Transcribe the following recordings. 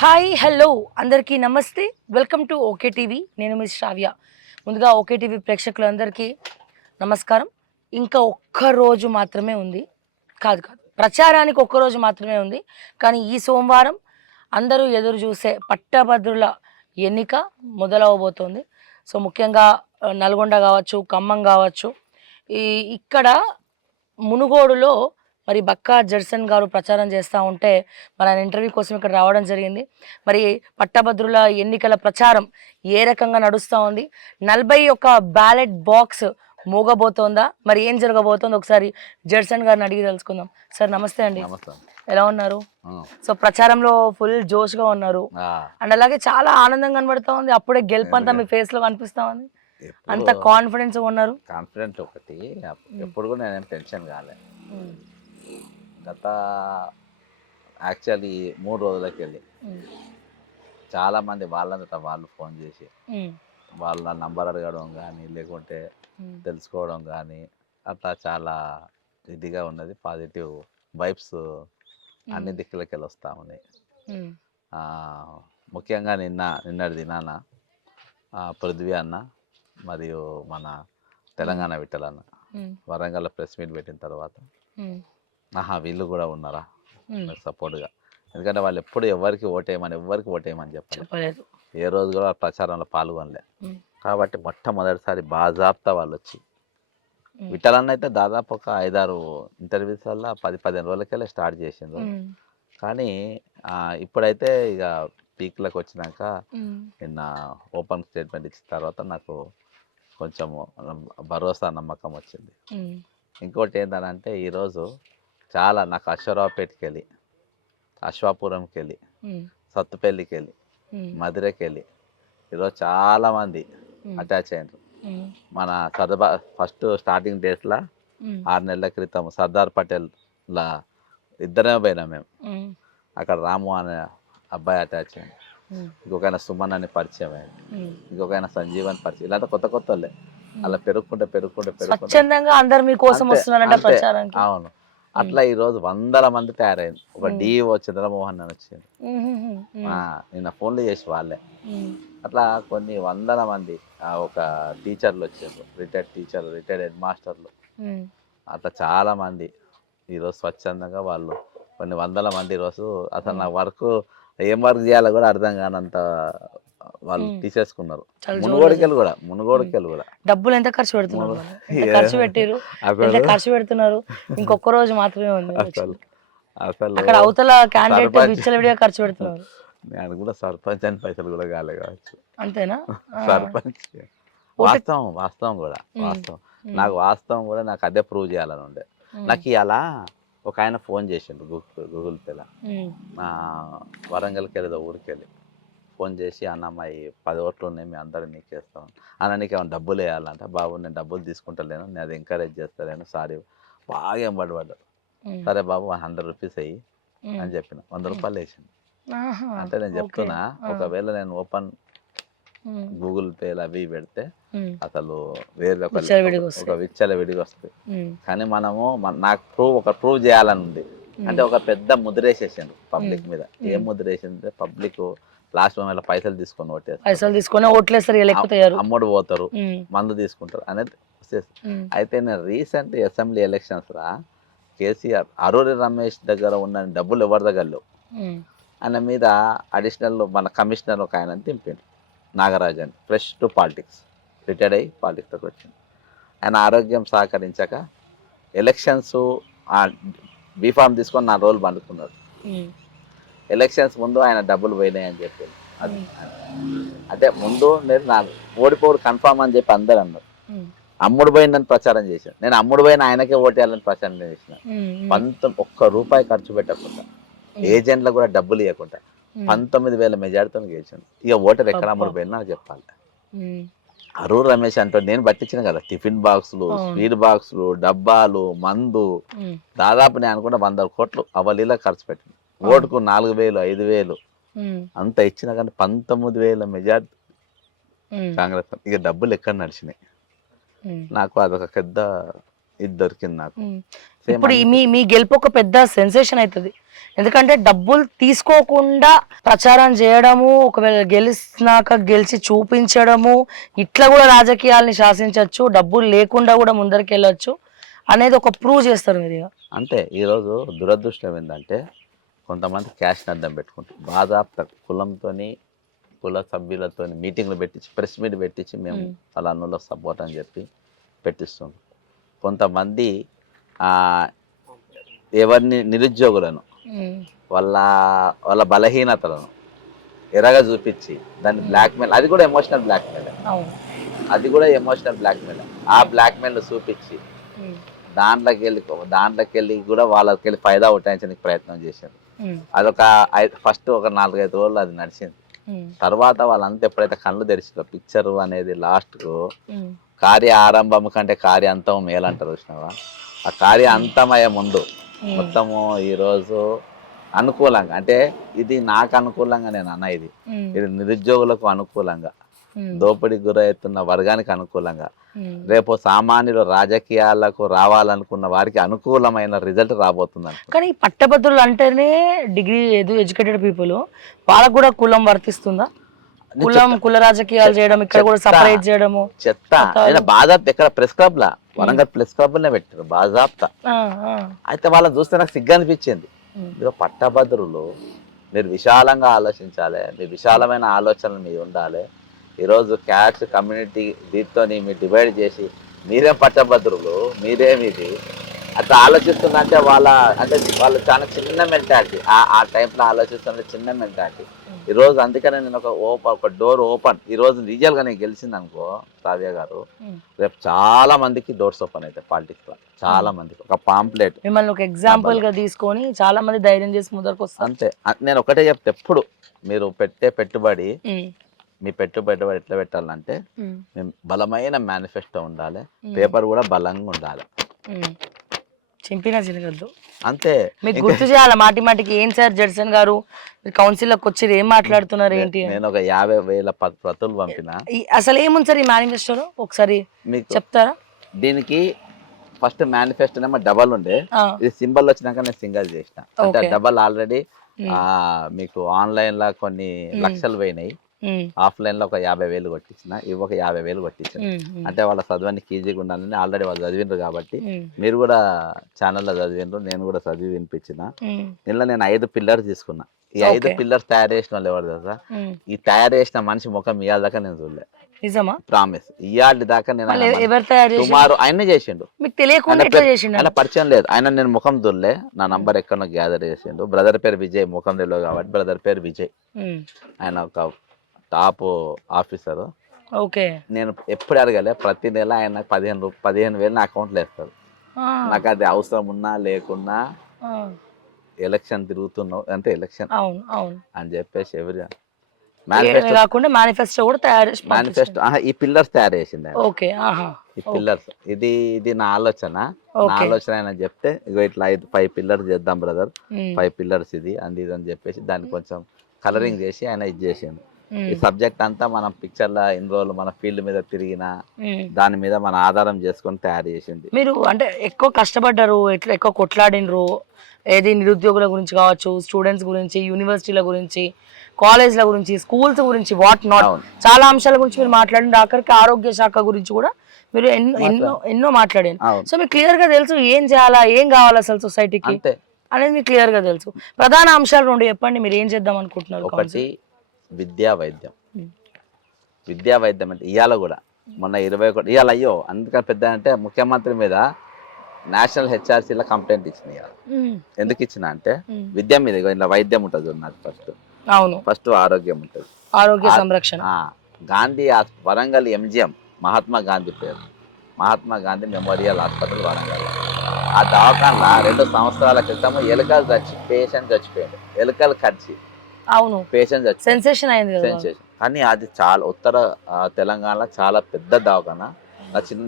Hi hello అందరికీ నమస్తే welcome to okay TV నేను మిస్ శ్రావ్య ముందుగా ఓకే టీవీ ప్రేక్షకులందరికీ నమస్కారం ఇంకా ఒక్క రోజు మాత్రమే ఉంది కాదు ప్రచారానికి ఒక్క రోజు మాత్రమే ఉంది కానీ ఈ సోమవారం అందరూ ఎదురు చూసే పట్టభద్రుల ఎన్నిక మొదలవబోతోంది సో ముఖ్యంగా నల్గొండ కావచ్చు ఖమ్మం కావచ్చు ఈ ఇక్కడ మునుగోడులో మరి బక్కా జడ్సన్ గారు ప్రచారం చేస్తూ ఉంటే మరి ఆయన ఇంటర్వ్యూ కోసం ఇక్కడ రావడం జరిగింది మరి పట్టభద్రుల ఎన్నికల ప్రచారం ఏ రకంగా నడుస్తూ ఉంది 41 బ్యాలెట్ బాక్స్ మోగబోతోందా మరి ఏం జరగబోతోంది ఒకసారి జడ్సన్ గారిని అడిగి తెలుసుకుందాం సార్ నమస్తే అండి నమస్తే. ఎలా ఉన్నారు సో ప్రచారంలో ఫుల్ జోష్గా ఉన్నారు అండ్ అలాగే చాలా ఆనందం కనబడుతూ ఉంది అప్పుడే గెలుపు అంతా మీ ఫేస్ లో కనిపిస్తా ఉంది అంత కాన్ఫిడెన్స్ ఉన్నారు కాన్ఫిడెంట్ ఒకటి ఎప్పుడు కూడా నేనేం టెన్షన్ కాలే. గత యాక్చువల్లీ 3 రోజులకి వెళ్ళి చాలామంది వాళ్ళంతటా వాళ్ళు ఫోన్ చేసి వాళ్ళ నంబర్ అడగడం కానీ లేకుంటే తెలుసుకోవడం కానీ అట్లా చాలా ఇదిగా ఉన్నది. పాజిటివ్ వైబ్స్ అన్ని దిక్కులకి వెళ్ళి వస్తూ ఉన్నాయి. ముఖ్యంగా నిన్నటి దినాన పృథ్వీ అన్న మరియు మన తెలంగాణ విట్టలన్న వరంగల్ ప్రెస్ మీట్ పెట్టిన తర్వాత వీళ్ళు కూడా ఉన్నారా సపోర్ట్గా, ఎందుకంటే వాళ్ళు ఎప్పుడు ఎవరికి ఓటేయమని చెప్పలేదు. ఏ రోజు కూడా ప్రచారంలో పాల్గొనలే. కాబట్టి మొట్టమొదటిసారి బాజాబ్తా వాళ్ళు వచ్చి విట్టలన్న అయితే దాదాపు ఒక 5-6 ఇంటర్వ్యూస్ వల్ల 10-15 రోజులకెళ్ళి స్టార్ట్ చేసిండ్రు. కానీ ఇప్పుడైతే ఇక పీక్లకు వచ్చినాక నిన్న ఓపెన్ స్టేట్మెంట్ ఇచ్చిన తర్వాత నాకు కొంచెము భరోసా నమ్మకం వచ్చింది. ఇంకోటి ఏంటంటే ఈరోజు చాలా నాకు అశ్వరావుపేటకి వెళ్ళి అశ్వాపురంకి వెళ్ళి సత్తుపల్లికి వెళ్ళి మధురకి వెళ్ళి ఈరోజు చాలామంది అటాచ్ అయినారు. మన ఫస్ట్ స్టార్టింగ్ డేస్లో 6 నెలల క్రితం సర్దార్ పటేల్లా ఇద్దరమే పోయినాం మేము. అక్కడ రాము అనే అబ్బాయి అటాచ్ అయ్యింది, ఇంకొక సుమన్ అని పరిచయం అయ్యింది, ఇంకొక సంజీవ్ అని పరిచయం. ఇలాంటి కొత్త కొత్త వాళ్ళే అలా పెరుగుకుంటే అవును. అట్లా ఈరోజు 100 మంది తయారైంది. ఒక డిఓ చంద్రమోహన్ అని వచ్చింది, నిన్న ఫోన్లు చేసి వాళ్ళే. అట్లా కొన్ని 100 మంది ఒక టీచర్లు వచ్చారు, రిటైర్డ్ హెడ్ మాస్టర్లు. అట్లా చాలా మంది ఈరోజు స్వచ్ఛందంగా వాళ్ళు కొన్ని 100 మంది ఈరోజు అసలు నా ఏం వర్క్ చేయాలో కూడా అర్థం కానంత వాళ్ళు తీసేసుకున్నారు. మునుగోడుకెళ్ళి కూడా డబ్బులు ఎంత ఖర్చు పెడుతున్నారు, ఖర్చు పెడుతున్నారు. ఇంకొక రోజు మాత్రమే ఉంది అసలు అక్కడ అవతల క్యాండిడేట్ విచ్చలవిడిగా ఖర్చు పెడుతున్నారు. నేను కూడా సర్పంచ్ అని పైసలు కూడా కాలే కావచ్చు. అంతేనా? సర్పంచ్ వాస్తవం కూడా నాకు వాస్తవం కూడా నాకు అదే ప్రూవ్ చేయాలని ఉండే. నాకు ఇలా ఒక ఆయన ఫోన్ చేసిండు గూగుల్ పేలో, వరంగల్కి వెళ్ళేదో ఊరికి వెళ్ళి ఫోన్ చేసి అన్న మా 10 ఓట్లు ఉన్నాయి, మీ అందరూ నీకేస్తాం అన్న, నీకు ఏమైనా డబ్బులు వేయాలంటే బాబు నేను డబ్బులు తీసుకుంటలేను, నేను అది ఎంకరేజ్ చేస్తలేను, సారీ బాగా ఏం పడ్డాడు. సరే బాబు 100 రూపీస్ అయ్యి అని చెప్పిన, 100 రూపాయలు వేసిండు. అంటే నేను చెప్తున్నా, ఒకవేళ నేను ఓపెన్ గూగుల్ పేలు అవి పెడితే అసలు వేరే ఒక విచ్చల విడిగా వస్తుంది. కానీ మనము నాకు ప్రూవ్ చేయాలని ఉంది. అంటే ఒక పెద్ద ముద్రేసేసాను పబ్లిక్ మీద. ఏం ముద్రేసిందంటే పబ్లిక్ లాస్ట్ మూమెంట్లో పైసలు తీసుకొని ఓట్లేస్తారు, అమ్ముడు పోతారు, మందు తీసుకుంటారు అనేది. అయితే నేను recent assembly elections KCR Aruri Ramesh దగ్గర ఉన్న డబ్బులు ఎవరి దగ్గర లేవు. ఆయన మీద అడిషనల్ మన కమిషనర్ ఒక ఆయన దింపిండు, నాగరాజు అని, ఫ్రెష్ టు పాలిటిక్స్, రిటైర్డ్ అయ్యి పాలిటిక్స్కి వచ్చింది. ఆయన ఆరోగ్యం సహకరించక ఎలక్షన్స్ బీఫామ్ తీసుకొని 4 రోజులు పండుకున్నాడు. ఎలక్షన్స్ ముందు ఆయన డబ్బులు పోయినాయి అని చెప్పింది. అదే ముందు నేను ఓడిపోడు కన్ఫామ్ అని చెప్పి అందరు అన్నారు. అమ్ముడు పోయిందని ప్రచారం చేశాను. నేను అమ్ముడు పోయిన ఆయనకే ఓటేయాలని ప్రచారం చేసిన. 1 రూపాయి ఖర్చు పెట్టకుండా, ఏజెంట్లకు కూడా డబ్బులు ఇవ్వకుండా 19,000 మెజార్టీతో గెలిచాను. ఇక ఓటర్ ఎక్కడ అమ్ముడు పోయినా నాకు చెప్పాలి. అరూర్ రమేష్ అంటే నేను పట్టించిన కదా, టిఫిన్ బాక్సులు, స్వీట్ బాక్సులు, డబ్బాలు, మందు, దాదాపు నేను అనుకుంటే 100 కోట్లు అవలీలా ఖర్చు పెట్టింది. ఓటుకు 4,000, 5,000 అంత ఇచ్చినా కానీ 19,000 మెజార్టీ కాంగ్రెస్. ఇక డబ్బులు ఎక్కడ నడిచినాయి. నాకు అదొక పెద్ద ఇది దొరికింది నాకు. సేమ్ ఇప్పుడు మీ గెలుపు ఒక పెద్ద సెన్సేషన్ అవుతుంది. ఎందుకంటే డబ్బులు తీసుకోకుండా ప్రచారం చేయడము, ఒకవేళ గెలిచి చూపించడము, ఇట్లా కూడా రాజకీయాల్ని శాసించవచ్చు, డబ్బులు లేకుండా కూడా ముందరికి వెళ్ళొచ్చు అనేది ఒక ప్రూవ్ చేస్తారు మీరు ఇక. అంటే ఈరోజు దురదృష్టం ఏంటంటే కొంతమంది క్యాష్ని అడ్డం పెట్టుకుంటారు. బాధాప్త కుల సభ్యులతో మీటింగ్లు పెట్టించి ప్రెస్ మీట్ పెట్టించి మేము అలా అన్నులో సపోర్ట్ అని చెప్పి పెట్టిస్తున్నాం. కొంతమంది ఎవరిని నిరుద్యోగులను వాళ్ళ బలహీనతలను ఎరగా చూపించి దాన్ని బ్లాక్మెయిల్, అది కూడా ఎమోషనల్ బ్లాక్మెయిల్, ఆ బ్లాక్మెయిల్ చూపించి దాంట్లోకి వెళ్ళి కూడా వాళ్ళకి వెళ్ళి ఫైదా ఉటాయించడానికి ప్రయత్నం చేశారు. అదొక ఫస్ట్ ఒక 4-5 రోజులు అది నడిచింది. తర్వాత వాళ్ళంతా ఎప్పుడైతే కళ్ళు తెరిచారో పిక్చర్ అనేది లాస్ట్కు కార్య ఆరంభం కంటే కార్య అంతం మేలంటారు చూసినావా, ఆ కార్య అంతమయ్యే ముందు మొత్తము ఈరోజు అనుకూలంగా, అంటే ఇది నాకు అనుకూలంగా నేను అన్న, ఇది నిరుద్యోగులకు అనుకూలంగా, దోపిడీకి గురవుతున్న వర్గానికి అనుకూలంగా, రేపు సామాన్యులు రాజకీయాలకు రావాలనుకున్న వారికి అనుకూలమైన రిజల్ట్ రాబోతుంది. కానీ పట్టభద్రులు అంటేనే డిగ్రీ ఎడ్యుకేటెడ్ పీపుల్, వాళ్ళకు కూడా కులం వర్తిస్తుందా? కుల రాజకీయాలు చేయడం, ఇక్కడ కూడా సపరేట్ చేయడము చెత్త. బాజాప్త ఎక్కడ ప్రెస్ క్లబ్ లా, వరంగల్ ప్రెస్ క్లబ్ నే పెట్టారు బాజాప్త. అయితే వాళ్ళని చూస్తే నాకు సిగ్గు అనిపించింది. మీరు పట్టభద్రులు, మీరు విశాలంగా ఆలోచించాలి, మీ విశాలమైన ఆలోచనలు మీరు ఉండాలి. ఈరోజు క్యాస్ట్ కమ్యూనిటీ దీంతో మీరు డివైడ్ చేసి మీరే పట్టభద్రులు, మీరేమిది అట్లా ఆలోచిస్తుందంటే వాళ్ళు చాలా చిన్న మెంటాలిటీ, ఆ టైంలో ఆలోచిస్తున్న చిన్న మెంటాలిటీ. ఈరోజు అందుకనే నేను ఒక డోర్ ఓపెన్, ఈరోజు రియల్గా నేను గెలిచింది అనుకో కావ్య గారు, రేపు చాలా మందికి డోర్స్ ఓపెన్ అవుతాయి పాలిటిక్స్ లో. చాలా మందికి ఒక పాంప్లెట్ మిమ్మల్ని ఒక ఎగ్జాంపుల్ గా తీసుకొని చాలా మంది ధైర్యం చేసి ముందరకు వస్తారు. అంతే. నేను ఒకటే చెప్తే, ఎప్పుడు మీరు పెట్టే పెట్టుబడి, మీ పెట్టుబడి ఎట్లా పెట్టాలంటే బలమైన మేనిఫెస్టో ఉండాలి, పేపర్ కూడా బలంగా ఉండాలి. చింపినా చినగద్దు అంతే. మీకు గుర్తు చేయాలి మాటి మాటికి. ఏం సార్ జడ్సన్ గారు కౌన్సిల్లోకి వచ్చి ఏం మాట్లాడుతున్నారు ఏంటి? నేను ఒక 50,000 ప్రతులు పంపిన. అసలు ఏముంది సార్ ఈ మేనిఫెస్టోలో, ఒకసారి మీకు చెప్తారా? దీనికి ఫస్ట్ మేనిఫెస్టో ఏమో డబల్ ఉండే, ఇది సింబల్ వచ్చినాక నేను సింగల్ చేసిన. అంటే డబల్ ఆల్రెడీ మీకు ఆన్లైన్ లా కొన్ని లక్షలు పోయినాయి, ఆఫ్లైన్ లో ఒక 50,000 కొట్టించిన, ఇవి ఒక 50,000 కొట్టించిన. అంటే వాళ్ళ చదవడానికి ఈజీగా ఉండాలని ఆల్రెడీ వాళ్ళు చదివిండ్రు కాబట్టి, మీరు కూడా ఛానల్లో చదివిండ్రు, నేను కూడా చదివి వినిపించిన. దీనిలో నేను 5 పిల్లర్స్ తీసుకున్నా. ఈ 5 పిల్లర్స్ తయారు చేసిన వాళ్ళు ఎవరు తెలుసా? ఈ తయారు చేసిన మనిషి ముఖం ఇవాళ దాకా నేను చూడలే. నిజమా? ప్రామిస్. ఇవాళ దాకా నేను సుమారు ఆయనే చేసిండు, మీకు తెలియకుండా ఆయన పరిచయం లేదు, ఆయన నేను ముఖం చూడలే. నా నంబర్ ఎక్కడో గ్యాదర్ చేసిండు. బ్రదర్ పేరు విజయ్, ముఖం తెలియదు కాబట్టి బ్రదర్ పేరు విజయ్. ఆయన ఒక టాప్ ఆఫీసర్. ఓకే. నేను ఎప్పుడు అడగలే, ప్రతి నెల ఆయన 15,000 నా అకౌంట్లో వేస్తారు. నాకు అది అవసరం ఉన్నా లేకున్నా, ఎలక్షన్ తిరుగుతున్నావు అంటే ఎలక్షన్ అని చెప్పేసి ఎవరి మేనిఫెస్టో కూడా తయారు, మేనిఫెస్టో ఈ పిల్లర్స్ తయారు చేసింది. ఈ పిల్లర్స్ ఇది నా ఆలోచన. నా ఆలోచన ఆయన చెప్తే ఇగో ఇట్లా 5 పిల్లర్స్ చేద్దాం బ్రదర్, 5 పిల్లర్స్ ఇది అని చెప్పేసి దాన్ని కొంచెం కలరింగ్ చేసి ఆయన ఇది చేసిండు. ఈ సబ్జెక్ట్ అంతా మనం పిక్చర్ లా ఇన్ని రోజులు మన ఫీల్డ్ మీద తిరిగిన దాని మీద మన ఆధారం చేసుకొని తయారు చేసింది. మీరు అంటే ఎక్కువ కష్టపడ్డారు, ఎట్లా ఎక్కువ కొట్లాడినరు, ఏది నిరుద్యోగుల గురించి కావచ్చు, స్టూడెంట్స్ గురించి, యూనివర్సిటీల గురించి, కాలేజ్ల గురించి, స్కూల్స్ గురించి, వాట్ నాట్, చాలా అంశాల గురించి మీరు మాట్లాడిన. ఆఖరికి ఆరోగ్య శాఖ గురించి కూడా మీరు ఎన్నో మాట్లాడారు. సో మీకు క్లియర్ గా తెలుసు ఏం చేయాలా, ఏం కావాలా అసలు సొసైటీకి అనేది మీకు క్లియర్ గా తెలుసు. ప్రధాన అంశాలు 2 చెప్పండి, మీరు ఏం చేద్దాం అనుకుంటున్నారు? ఒకటి విద్యా వైద్యం. విద్యా వైద్యం అంటే ఇవాళ కూడా మొన్న 21 ఇవాళ అయ్యో అందుకని పెద్ద అంటే ముఖ్యమంత్రి మీద నేషనల్ హెచ్ఆర్సీలో కంప్లైంట్ ఇచ్చిన. ఇవాళ ఎందుకు ఇచ్చిన అంటే విద్య మీద ఇలా వైద్యం ఉంటుంది నాకు ఫస్ట్ ఆరోగ్యం ఉంటుంది, ఆరోగ్య సంరక్షణ. గాంధీ వరంగల్ ఎంజిఎం మహాత్మా గాంధీ పేరు, మహాత్మా గాంధీ మెమోరియల్ హాస్పిటల్ వరంగల్. ఆ దవాఖానలో 2 సంవత్సరాల క్రితం పేషెంట్ చచ్చిపోయాడు. ఎలుకలు కరిచి పేషెంట్ సెన్సేషన్ అయింది. సెన్సేషన్. కానీ అది చాలా ఉత్తర తెలంగాణలో చాలా పెద్ద దవాఖాన.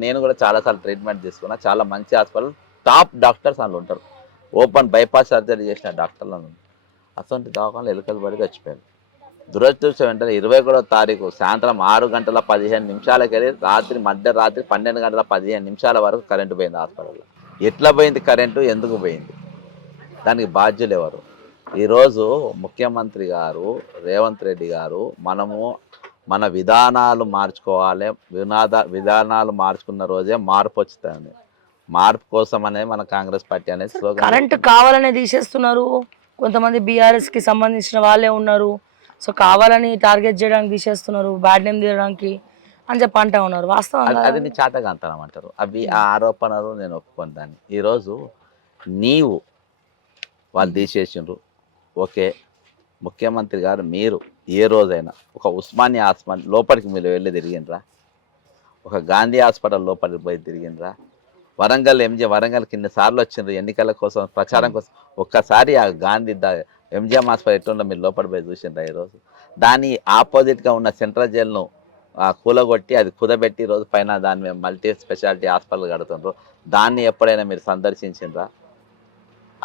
నేను కూడా చాలాసార్లు ట్రీట్మెంట్ తీసుకున్నా. చాలా మంచి హాస్పిటల్, టాప్ డాక్టర్స్ అందులో ఉంటారు. ఓపెన్ బైపాస్ సర్జరీ చేసిన డాక్టర్లు అటువంటి దవాఖానలో ఎలుకలు పడి చచ్చిపోయారు. దురదృష్టం ఏంటంటే 21వ తారీఖు సాయంత్రం 6:15 వెళ్ళి మధ్యరాత్రి 12:15 వరకు కరెంటు పోయింది హాస్పిటల్లో. ఎట్లా పోయింది కరెంటు, ఎందుకు పోయింది, దానికి బాధ్యులు ఎవరు? ఈరోజు ముఖ్యమంత్రి గారు రేవంత్ రెడ్డి గారు మన విధానాలు మార్చుకోవాలి, విధానాలు మార్చుకున్న రోజే మార్పు వచ్చింది. మార్పు కోసమనే మన కాంగ్రెస్ పార్టీ అనేది స్లోగన్. కరెంట్ కావాలనే తీసేస్తున్నారు, కొంతమంది బీఆర్ఎస్కి సంబంధించిన వాళ్ళే ఉన్నారు, సో కావాలని టార్గెట్ చేయడానికి తీసేస్తున్నారు, బ్యాడ్ నేమ్ తీయడానికి అని చెప్పి అంటా ఉన్నారు. వాస్తవం అది నీ చాతకంతనం అంటారు. అవి ఆ ఆరోపణలు నేను ఒప్పుకొని దాన్ని. ఈరోజు నీవు వాళ్ళు తీసేసిండ్రు, ఓకే. ముఖ్యమంత్రి గారు మీరు ఏ రోజైనా ఒక ఉస్మానియా హాస్పిటల్ లోపలికి మీరు వెళ్ళి తిరిగినరా? ఒక గాంధీ హాస్పిటల్ లోపలికి పోయి తిరిగినరా? వరంగల్ కింద సార్లు వచ్చిండ్రు ఎన్నికల కోసం, ప్రచారం కోసం. ఒక్కసారి ఆ గాంధీ ఎంజిఎం హాస్పిటల్ ఎట్లుందో మీరు లోపలి పోయి చూసిండ్రా? ఈరోజు దాని ఆపోజిట్గా ఉన్న సెంట్రల్ జైలును కూలగొట్టి అది కుదబెట్టి ఈరోజు పైన దాన్ని మేము మల్టీ స్పెషాలిటీ హాస్పిటల్ కడుతుండ్రు. దాన్ని ఎప్పుడైనా మీరు సందర్శించిండ్రా?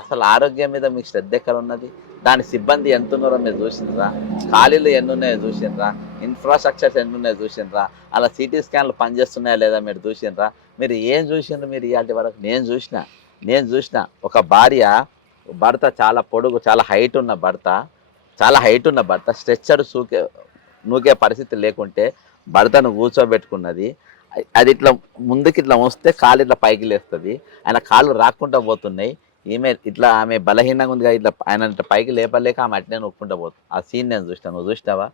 అసలు ఆరోగ్యం మీద మీకు శ్రద్ధ ఎక్కడ ఉన్నది? దాని సిబ్బంది ఎంత ఉన్నారో మీరు చూసిండ్రా? ఖాళీలు ఎన్ని ఉన్నాయో చూసిండ్రా? ఇన్ఫ్రాస్ట్రక్చర్స్ ఎన్ని ఉన్నాయో చూసిండ్రా? అలా సిటీ స్కాన్లు పనిచేస్తున్నాయా లేదా మీరు చూసిండ్రా? మీరు ఏం చూసిండ్రు మీరు ఇవాటి వరకు? నేను చూసిన ఒక భర్త చాలా పొడుగు, చాలా హైట్ ఉన్న భర్త స్ట్రెచ్చర్ నూకే పరిస్థితి లేకుంటే భర్తను కూర్చోబెట్టుకున్నది. అది ఇట్లా ముందుకి ఇట్లా వస్తే కాలు ఇట్లా పైకి లేస్తుంది, ఆయన కాళ్ళు రాకుండా పోతున్నాయి. ఆమె బలహీనంగా ఉంది, ఇట్లా ఆయన ఇట్లా పైకి లేపలేక ఆమె అట్నే నొక్కుంటా పోతుంది. ఆ సీన్ నేను చూసినా, నువ్వు చూసినావా?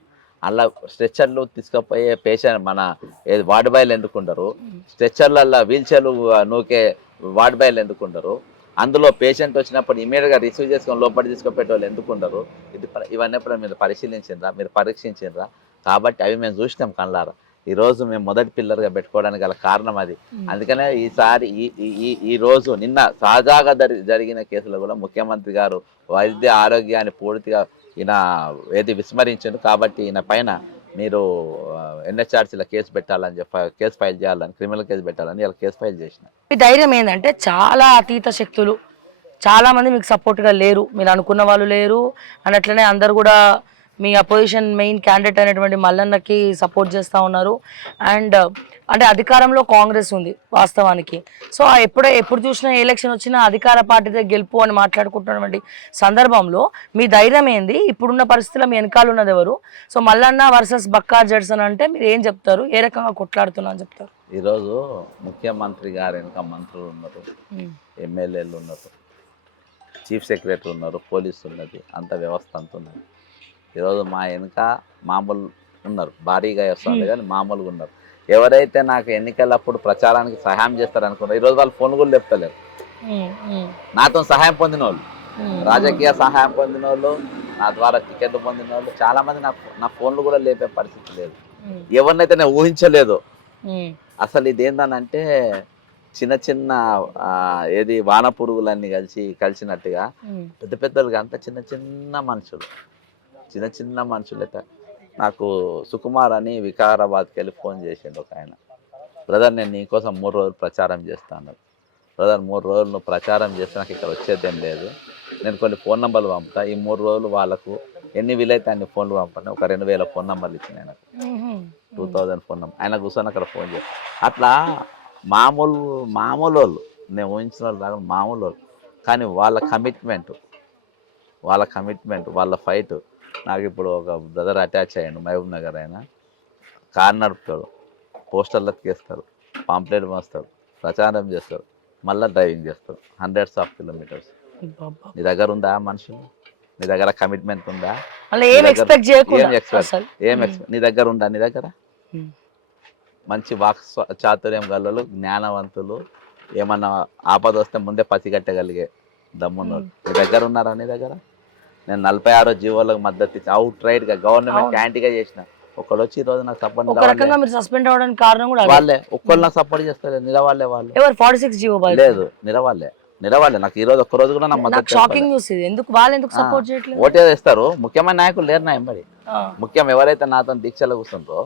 అలా స్ట్రెచ్చర్లు తీసుకుపోయే పేషెంట్ మన వార్డు బాయ్లు ఎందుకుంటారు? స్ట్రెచ్చర్లలో వీల్ చైర్లు నూకే వార్డు బాయ్లు ఎందుకుంటారు? అందులో పేషెంట్ వచ్చినప్పుడు ఇమీడియట్గా రిసీవ్ చేసుకొని లోపలి తీసుకుపెట్టే వాళ్ళు ఎందుకుంటారు? ఇవన్నీ ఎప్పుడు మీరు పరిశీలించిండ్రా, మీరు పరీక్షించిండ్రా? కాబట్టి అవి మేము చూసినాం కళ్ళారా. ఈరోజు మేము మొదటి పిల్లర్గా పెట్టుకోవడానికి గల కారణం అది. అందుకనే ఈసారి ఈ రోజు నిన్న తాజాగా జరిగిన కేసులో కూడా ముఖ్యమంత్రి గారు వైద్య ఆరోగ్యాన్ని పూర్తిగా విస్మరించారు. కాబట్టి ఈయన పైన మీరు ఎన్హెచ్ఆర్సీలో కేసు పెట్టాలని కేసు ఫైల్ చేయాలని, క్రిమినల్ కేసు పెట్టాలని ఇలా కేసు ఫైల్ చేసిన. మీ ధైర్యం ఏంటంటే చాలా అతీత శక్తులు చాలా మంది మీకు సపోర్ట్గా లేరు, మీరు అనుకున్న వాళ్ళు లేరు అని, అట్లనే అందరు కూడా మీ అపోజిషన్ మెయిన్ క్యాండిడేట్ అయినటువంటి మల్లన్నకి సపోర్ట్ చేస్తూ ఉన్నారు. అండ్ అంటే అధికారంలో కాంగ్రెస్ ఉంది వాస్తవానికి. సో ఎప్పుడు చూసినా ఎలక్షన్ వచ్చినా అధికార పార్టీదే గెలుపు అని మాట్లాడుకుంటున్నటువంటి సందర్భంలో మీ ధైర్యం ఏంది? ఇప్పుడున్న పరిస్థితుల్లో మీ వెనకాల ఉన్నది ఎవరు? So Mallanna versus Bakka Judson అంటే మీరు ఏం చెప్తారు? ఏ రకంగా కొట్లాడుతున్నా అని చెప్తారు? ఈరోజు ముఖ్యమంత్రి గారు వెనుక మంత్రులు ఉన్నారు, ఎమ్మెల్యేలు ఉన్నారు, చీఫ్ సెక్రటరీ ఉన్నారు, పోలీసు ఉన్నది, అంత వ్యవస్థ అంత ఉన్నది. ఈరోజు మా వెనుక మామూలు ఉన్నారు, భారీగా వస్తుంది కానీ మామూలుగా ఉన్నారు. ఎవరైతే నాకు ఎన్నికలప్పుడు ప్రచారానికి సహాయం చేస్తారనుకున్నారు, ఈరోజు వాళ్ళు ఫోన్ కూడా లేపుతలేరు. నాతో సహాయం పొందిన వాళ్ళు, రాజకీయ సహాయం పొందిన వాళ్ళు, నా ద్వారా టికెట్లు పొందిన వాళ్ళు చాలా మంది నా ఫోన్లు కూడా లేపే పరిస్థితి లేదు. ఎవరినైతే నేను ఊహించలేదు. అసలు ఇదేందనంటే చిన్న చిన్న వాన పురుగులన్నీ కలిసినట్టుగా పెద్ద పెద్దలుగా అంతా చిన్న మనుషులట. నాకు సుకుమార్ అని వికారాబాద్కి వెళ్ళి ఫోన్ చేసిండు ఒక ఆయన. బ్రదర్, నేను నీకోసం 3 రోజులు ప్రచారం చేస్తాను. బ్రదర్, 3 రోజులు నువ్వు ప్రచారం చేస్తే నాకు ఇక్కడ వచ్చేదేం లేదు, నేను కొన్ని ఫోన్ నెంబర్లు పంపుతా, ఈ 3 రోజులు వాళ్ళకు ఎన్ని వీలైతే అన్ని ఫోన్లు పంపండి. ఒక 2000 ఫోన్ నెంబర్లు ఇచ్చిన ఆయనకు, 2000 ఫోన్ నెంబర్. ఆయన కూర్చొని అక్కడ ఫోన్ చేసి అట్లా మామూలు వాళ్ళు, నేను ఊహించిన వాళ్ళు రాకుండా మామూలు వాళ్ళు. కానీ వాళ్ళ కమిట్మెంట్, వాళ్ళ ఫైట్. నాకు ఇప్పుడు ఒక బ్రదర్ అటాచ్ అయ్యాడు మహబూబ్ నగర్. ఆయన కార్ నడుపుతాడు, పోస్టర్లు ఎత్తికేస్తాడు, పాంప్లెట్ మోస్తాడు, ప్రచారం చేస్తాడు, మళ్ళీ డ్రైవింగ్ చేస్తాడు, హండ్రెడ్స్ ఆఫ్ కిలోమీటర్స్. నీ దగ్గర ఉందా మనుషులు? నీ దగ్గర కమిట్మెంట్ ఉందా? నీ దగ్గర ఉందా? నీ దగ్గర మంచి వాక్ చాతుర్యం గలలు, జ్ఞానవంతులు, ఏమన్నా ఆపద వస్తే ముందే పసిగట్టగలిగే దమ్మున్నోళ్ళు నీ దగ్గర ఉన్నారా? నీ దగ్గర నేను 46 జీవోలకు మద్దతు ఇచ్చి అవుట్ రైట్ గా గవర్నమెంట్ యాంటీగా చేసిన. ఒకళ్ళు వచ్చి ఈ రోజు నాకు సపోర్ట్, సస్పెండ్ అవడానికి కారణం కూడా వాళ్ళే. ఒక్కళ్ళు నాకు సపోర్ట్ చేస్తారు, నిలవాళ్ళే వాళ్ళు. 46 జీవో లేదు, నిలవాళ్ళే. నాకు ఈ రోజు ఒక్క రోజు కూడా నా మద్దతు. ఓటే వేస్తారు. ముఖ్యమైన నాయకులు లేరు నా ఎంబడి. ముఖ్యం ఎవరైతే నాతో దీక్షలో కూర్చుంటారో,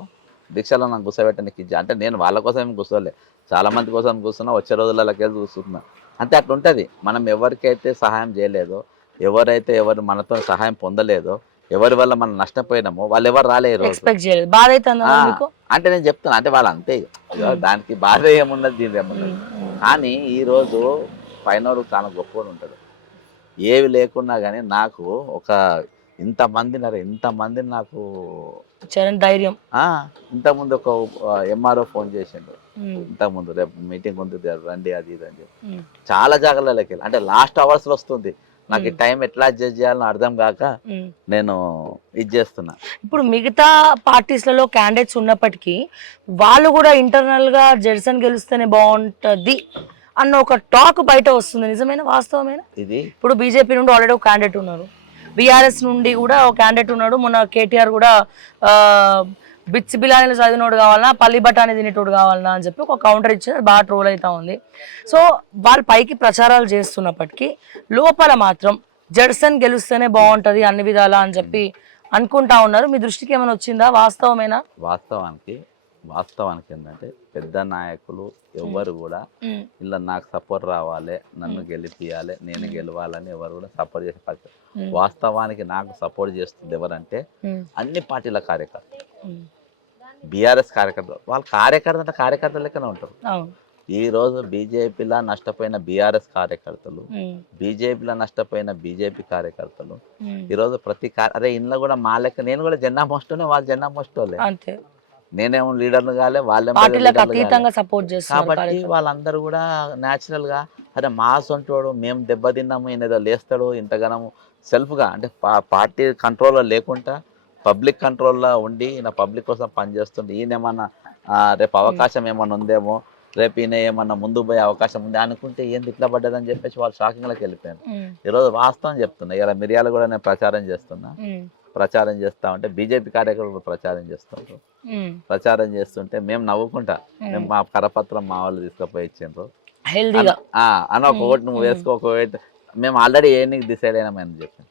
దీక్షలో నాకు కూర్చోబెట్టడానికి అంటే నేను వాళ్ళ కోసం ఏం కూర్చోలే, చాలా మంది కోసం కూర్చున్నా, వచ్చే రోజులకి వెళ్ళి కూర్చున్నా. అంతే, అట్లా ఉంటుంది. మనం ఎవరికైతే సహాయం చేయలేదో, ఎవరు మనతో సహాయం పొందలేదో, ఎవరి వల్ల మనం నష్టపోయినామో వాళ్ళు ఎవరు రాలే ఈ రోజు. ఎక్స్పెక్ట్ చేయలేదు. బాధ అవుతుందా మీకు? అంటే నేను చెప్తున్నా, అంటే వాళ్ళు అంతే ఇక దానికి బాధ ఏమున్నది, దీని ఏమున్నది. కానీ ఈ రోజు పైన చాలా గొప్పవాడు ఉంటాడు. ఏవి లేకున్నా కానీ నాకు ఒక ఇంతమంది నాకు చరణ్ ధైర్యం. ఇంతకుముందు ఒక ఎంఆర్ఓ ఫోన్ చేసిండు, ఇంతకుముందు రేపు మీటింగ్ ఉంది రండి అది ఇది అని చెప్పి చాలా జాగ్రత్తలకి వెళ్ళి, అంటే లాస్ట్ అవర్స్ లో వస్తుంది నాకు ఈ టైం ఎట్లా అడ్జస్ట్ చేయాలని అర్థం కాక నేను ఇది చేస్తున్నా. ఇప్పుడు మిగతా పార్టీస్లలో క్యాండిడేట్స్ ఉన్నప్పటికీ వాళ్ళు కూడా ఇంటర్నల్ గా జెర్సన్ గెలుస్తేనే బాగుంటది అన్న ఒక టాక్ బయట వస్తుంది. నిజమైన వాస్తవమేనా ఇది? ఇప్పుడు బీజేపీ నుండి ఆల్రెడీ ఒక క్యాండిడేట్ ఉన్నారు, బీఆర్ఎస్ నుండి కూడా ఒక క్యాండిడేట్ ఉన్నాడు. మొన్న కేటీఆర్ కూడా బిట్స్ బిలానీలు చదివినోడు కావాలన్నా పల్లి బఠానీ తినేటోడు కావాలన్నా అని చెప్పి ఒక కౌంటర్ ఇచ్చారు, బాగా ట్రోల్ అవుతా ఉంది. సో వాళ్ళ పైకి ప్రచారాలు చేస్తున్నప్పటికీ లోపల మాత్రం జెర్సన్ గెలుస్తేనే బాగుంటది అన్ని విధాలా అని చెప్పి అనుకుంటా ఉన్నారు. మీ దృష్టికి ఏమైనా వచ్చిందా? వాస్తవమేనా? వాస్తవానికి ఏంటంటే పెద్ద నాయకులు ఎవరు కూడా ఇలా నాకు సపోర్ట్ రావాలి, నన్ను గెలిపియాలి, నేను గెలవాలని ఎవరు కూడా సపోర్ట్ చేసే పరిస్థితి. వాస్తవానికి నాకు సపోర్ట్ చేస్తుంది ఎవరంటే అన్ని పార్టీల కార్యకర్తలు, బీఆర్ఎస్ కార్యకర్తలు. వాళ్ళ కార్యకర్తల లెక్కనే ఉంటారు. ఈ రోజు బీజేపీలా నష్టపోయిన బీఆర్ఎస్ కార్యకర్తలు, బీజేపీలో నష్టపోయిన బీజేపీ కార్యకర్తలు ఈరోజు ప్రతి అరే ఇంట్లో కూడా మా లెక్క, నేను కూడా జెండా మోస్తూనే వాళ్ళు జెండా మోస్తోలే, నేనేమో లీడర్లు కాలే వాళ్ళే. కాబట్టి వాళ్ళందరూ కూడా న్యాచురల్ గా అరే మా సొంటోడు, మేము దెబ్బతిన్నాము, ఈయన ఏదో లేస్తాడు ఇంతగానము సెల్ఫ్గా, అంటే పార్టీ కంట్రోల్లో లేకుండా పబ్లిక్ కంట్రోల్లో ఉండి ఈయన పబ్లిక్ కోసం పనిచేస్తుంది. ఈయన ఏమన్నా రేపు అవకాశం ఏమన్నా ఉందేమో, రేపు ఈయన ఏమన్నా ముందు పోయే అవకాశం ఉంది అనుకుంటే ఏంది ఇట్లా పడ్డదని చెప్పేసి వాళ్ళు షాకింగ్లోకి వెళ్ళిపోయాను. ఈరోజు వాస్తవం చెప్తున్నా, ఇలా మిర్యాల కూడా నేను ప్రచారం చేస్తా ఉంటే బీజేపీ కార్యకర్తలు ప్రచారం చేస్తుంటే మేము నవ్వుకుంటా, మేము మా కరపత్రం మా వాళ్ళు తీసుకుపోయి ఇచ్చిండ్రు అన్న ఒక ఓటు నువ్వు వేసుకో, ఒక ఓటు మేము ఆల్రెడీ ఏ నీకు డిసైడ్ అయినామని చెప్పి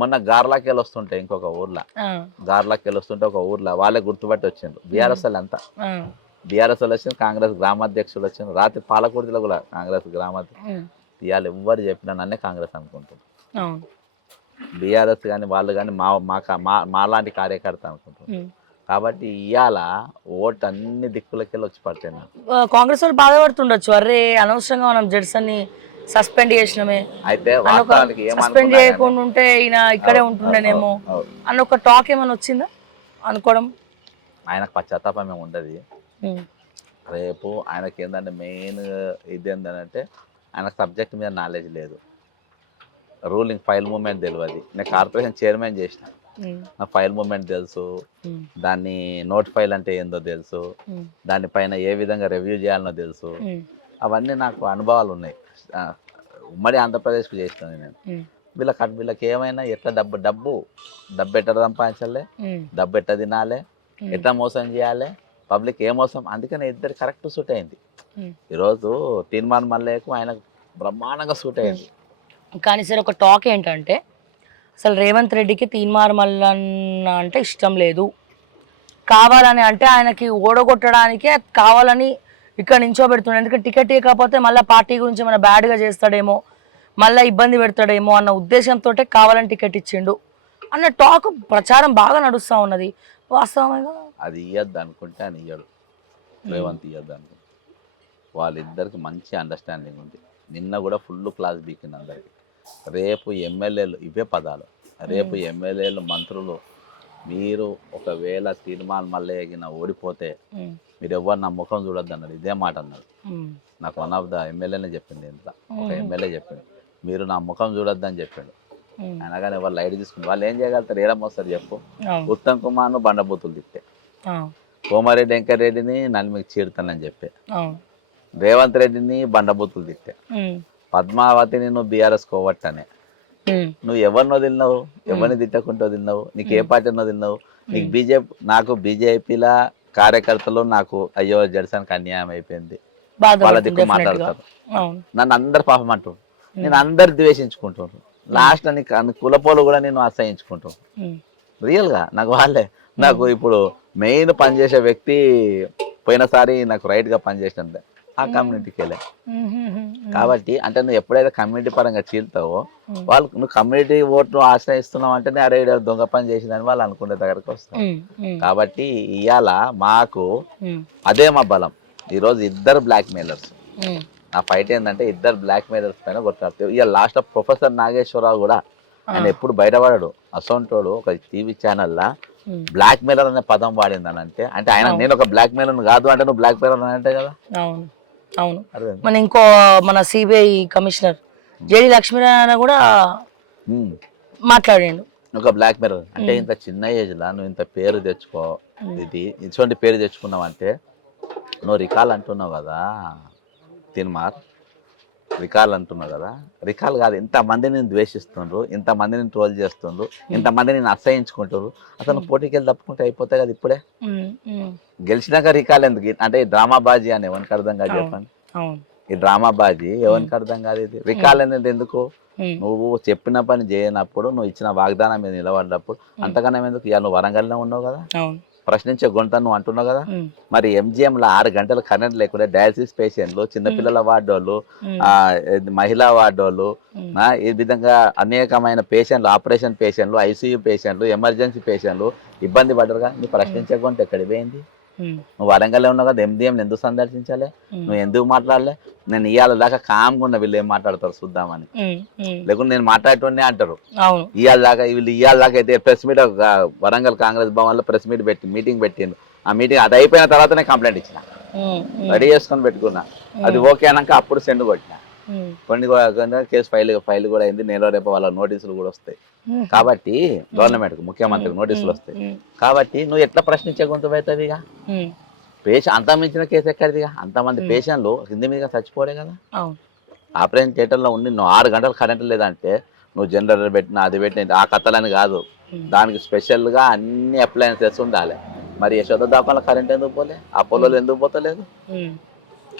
మొన్న గార్లాకి వస్తుంటే ఇంకొక ఊర్లో ఒక ఊర్లో వాళ్ళే గుర్తుపట్టి వచ్చిండ్రు బీఆర్ఎస్ వాళ్ళు అంతా. బీఆర్ఎస్ వాళ్ళు వచ్చింది, కాంగ్రెస్ గ్రామాధ్యక్షులు వచ్చిండ్రు, రాత్రి పాలకుర్తిలో కూడా కాంగ్రెస్ గ్రామాధ్యక్షులు. ఇవాళ ఎవ్వరు చెప్పినా నన్నే కాంగ్రెస్ అనుకుంటున్నాను, బీఆర్ఎస్ కానీ వాళ్ళు కానీ మాలాంటి కార్యకర్త అనుకుంటున్నారు. కాబట్టి ఇవాళ ఓటు అన్ని దిక్కులకెళ్ళి వచ్చి పడతాయి నాకు. కాంగ్రెస్ వాళ్ళు బాధపడుతుండొచ్చు, అరే అనవసరంగా మనం జెర్సన్ ని సస్పెండ్ చేసినమే, అయితే సస్పెండ్ చేయకుండా ఉంటే ఈయన ఇక్కడే ఉంటుండేనేమో అన్న ఒక టాక్ ఏమైనా వచ్చిందా అనుకోవడం? ఆయనకు పశ్చాత్తాపం ఏమి ఉండదు. రేపు ఆయనకి ఏంటంటే మెయిన్ ఇది ఏంటంటే ఆయనకు సబ్జెక్ట్ మీద నాలెడ్జ్ లేదు, రూలింగ్ ఫైల్ మూమెంట్ తెలియదు. నేను కార్పొరేషన్ చైర్మన్ చేసిన, నాకు ఫైల్ మూమెంట్ తెలుసు, దాన్ని నోట్ ఫైల్ అంటే ఏందో తెలుసు, దానిపైన ఏ విధంగా రివ్యూ చేయాలనో తెలుసు. అవన్నీ నాకు అనుభవాలు ఉన్నాయి. ఉమ్మడి ఆంధ్రప్రదేశ్కు చేసినాను నేను. వీళ్ళకి ఏమైనా ఎట్లా డబ్బు ఎట్లా సంపాదించాలి, డబ్బు ఎట్లా తినాలి, ఎట్లా మోసం చేయాలి, పబ్లిక్ ఏ మోసం, అందుకని ఇద్దరు కరెక్ట్ సూట్ అయింది. ఈరోజు తీర్మాన్ మల్లేకు ఆయన బ్రహ్మాండంగా సూట్ అయింది. కానీ సార్ ఒక టాక్ ఏంటంటే అసలు రేవంత్ రెడ్డికి తీన్మార్ మల్లన్న అంటే ఇష్టం లేదు, కావాలని అంటే ఆయనకి ఓడగొట్టడానికే కావాలని ఇక్కడ నించోబెడుతున్నాడు. ఎందుకంటే టికెట్ ఇవ్వకపోతే మళ్ళీ పార్టీ గురించి ఏమైనా బ్యాడ్గా చేస్తాడేమో, మళ్ళీ ఇబ్బంది పెడతాడేమో అన్న ఉద్దేశంతో కావాలని టికెట్ ఇచ్చిండు అన్న టాక్ ప్రచారం బాగా నడుస్తూ ఉన్నది. వాస్తవంగా అది ఇవ్వద్దు అనుకుంటే అని ఇయ్యడు, రేవంత్ ఇవ్వద్దు అనుకుంటే. వాళ్ళిద్దరికి మంచి అండర్స్టాండింగ్ ఉంది. నిన్న కూడా ఫుల్ క్లాస్ బీకింది అందరికి. రేపు ఎమ్మెల్యేలు ఇవే పదాలు, రేపు ఎమ్మెల్యేలు మంత్రులు మీరు ఒకవేళ తీర్మానం మళ్ళీ ఓడిపోతే మీరు ఎవరు నా ముఖం చూడొద్దు అన్నాడు. ఇదే మాట అన్నాడు నాకు. వన్ ఆఫ్ ద ఎమ్మెల్యేనే చెప్పింది, ఇంట్లో ఒక ఎమ్మెల్యే చెప్పిండు మీరు నా ముఖం చూడొద్దు అని చెప్పాడు. అనగానే ఎవరు లైట్ తీసుకుని వాళ్ళు ఏం చేయగలుగుతారు, ఏడం వస్తారు చెప్పు. ఉత్తమ్ కుమార్ను బండబూతులు తిట్టే, కోమారెడ్డి వెంకరెడ్డిని నన్ను మీకు చీడుతానని చెప్పే, రేవంత్ రెడ్డిని బండబూతులు తిట్టే, పద్మావతిని నువ్వు బీఆర్ఎస్ కోవట్టనే, నువ్వు ఎవరినో తిన్నావు, ఎవరిని తిట్టకుంటూ తిన్నావు, నీకు ఏ పార్టీనో తిన్నావు, నీకు నాకు బీజేపీల కార్యకర్తలు నాకు అయ్యో జెర్సన్కి అన్యాయం అయిపోయింది వాళ్ళ దిక్కు మాట్లాడతారు. నన్ను అందరు పాపం అంటారు, నేను అందరు ద్వేషించుకుంటున్నాను, లాస్ట్ నీకు కులపోలు కూడా నేను అసహించుకుంటాను. రియల్గా నాకు వాళ్ళే, నాకు ఇప్పుడు మెయిన్ పనిచేసే వ్యక్తి పోయినసారి నాకు రైట్గా పనిచేసినంటే ఆ కమ్యూనిటీకి వెళ్ళే. కాబట్టి అంటే నువ్వు ఎప్పుడైతే కమ్యూనిటీ పరంగా చీల్తావో వాళ్ళు నువ్వు కమ్యూనిటీ ఓట్లు ఆశ్రయిస్తున్నావు అంటేనే అరే ఈడ దొంగ పని చేసిందని వాళ్ళు అనుకునే దగ్గరకు వస్తారు. కాబట్టి ఇవాళ మాకు అదే మా బలం. ఈరోజు ఇద్దరు బ్లాక్ మెయిలర్స్, నా ఫైట్ ఏంటంటే ఇద్దరు బ్లాక్ మెయిలర్స్ పైన కొట్లాడుతారు. ఇవాళ లాస్ట్ ప్రొఫెసర్ నాగేశ్వరరావు కూడా ఆయన ఎప్పుడు బయటపడాడు. అసొంటోడు ఒక టీవీ ఛానల్లా బ్లాక్ మెయిలర్ అనే పదం వాడిందని అంటే ఆయన నేను ఒక బ్లాక్ మెయిలర్ కాదు అంటే నువ్వు బ్లాక్ మెయిలర్ అని అంటే కదా. అవును అవును. మన ఇంకో మన సిబిఐ కమిషనర్ జేడి లక్ష్మీనారాయణ కూడా మాట్లాడాడు ఒక బ్లాక్ మెయిలర్ అంటే. ఇంత చిన్న ఏజ్ లా నువ్వు ఇంత పేరు తెచ్చుకో, ఇది ఇటువంటి పేరు తెచ్చుకున్నావు అంటే నువ్వు రికాల్ అంటున్నావు కదా, తిన్మార్ రికాల్ అంటున్నావు కదా. రికాల్ కాదు, ఇంతమంది నేను ద్వేషిస్తుండ్రు, ఇంతమంది నేను ట్రోల్ చేస్తుండ్రు, ఇంతమంది నేను అసహించుకుంటారు. అసలు పోటీకి వెళ్ళి తప్పుకుంటే అయిపోతాయి కదా. ఇప్పుడే గెలిచినాక రికాల్ ఎందుకు అంటే ఈ డ్రామా బాజీ అని ఎవరికి అర్థం కాదు చెప్పండి. ఈ డ్రామా బాజీ ఎవరికి అర్థం కాదు. ఇది రికాల్ అనేది ఎందుకు? నువ్వు చెప్పిన పని చేయనప్పుడు, నువ్వు ఇచ్చిన వాగ్దానం మీద నిలబడ్డప్పుడు అంతకన్నా ఎందుకు? ఇవాళ నువ్వు వరంగల్లో ఉన్నావు కదా, ప్రశ్నించే గొంత నువ్వు అంటున్నావు కదా. మరి ఎంజిఎంలో 6 గంటలు కరెంట్ లేకుండా డయాలసిస్ పేషెంట్లు, చిన్నపిల్లల వార్డోళ్ళు, మహిళా వార్డోళ్ళు, ఈ విధంగా అనేకమైన పేషెంట్లు, ఆపరేషన్ పేషెంట్లు, ఐసీయూ పేషెంట్లు, ఎమర్జెన్సీ పేషెంట్లు ఇబ్బంది పడ్డరుగా. నీ ప్రశ్నించే గొంత ఎక్కడికి పోయింది? నువ్వు వరంగల్లో ఉన్నావు కదా, ఎంజిఎం ఎందుకు సందర్శించాలి? నువ్వు ఎందుకు మాట్లాడలే? నేను ఇవాళ దాకా కామ్గా ఉన్న వీళ్ళు ఏం మాట్లాడతారు చూద్దామని, లేకుంటే నేను మాట్లాడేటోనే అంటారు. ఇవాళ దాకా వీళ్ళు ఇవాళ దాకా అయితే ప్రెస్ మీట్ వరంగల్ కాంగ్రెస్ భవన్లో ప్రెస్ మీటింగ్ పెట్టిండు. ఆ మీటింగ్ అది అయిపోయిన తర్వాతనే కంప్లైంట్ ఇచ్చిన, రెడీ చేసుకొని పెట్టుకున్నా. అది ఓకే అన్నాక అప్పుడు సెండ్ కొట్టిన. కొన్ని కేసు ఫైల్ కూడా అయింది. నేను రేపు వాళ్ళ నోటీసులు కూడా వస్తాయి. కాబట్టి గవర్నమెంట్కి, ముఖ్యమంత్రికి నోటీసులు వస్తాయి. కాబట్టి నువ్వు ఎట్లా ప్రశ్నించే గొంతు అవుతుంది? ఇక పేషెంట్ అంత మించిన కేసు ఎక్కడిదిగా? అంతమంది పేషెంట్లు కింది మీదుగా చచ్చిపోలే కదా. ఆపరేషన్ థియేటర్లో ఉండి నువ్వు 6 గంటలు కరెంట్ లేదంటే నువ్వు జనరేటర్ పెట్టినా అది పెట్టిన ఆ కథలని కాదు, దానికి స్పెషల్గా అన్ని అప్లయన్సెస్ ఉండాలి. మరి యశోద దవాఖానలో కరెంట్ ఎందుకు పోలే? అపోలోలు ఎందుకు పోతలేదు?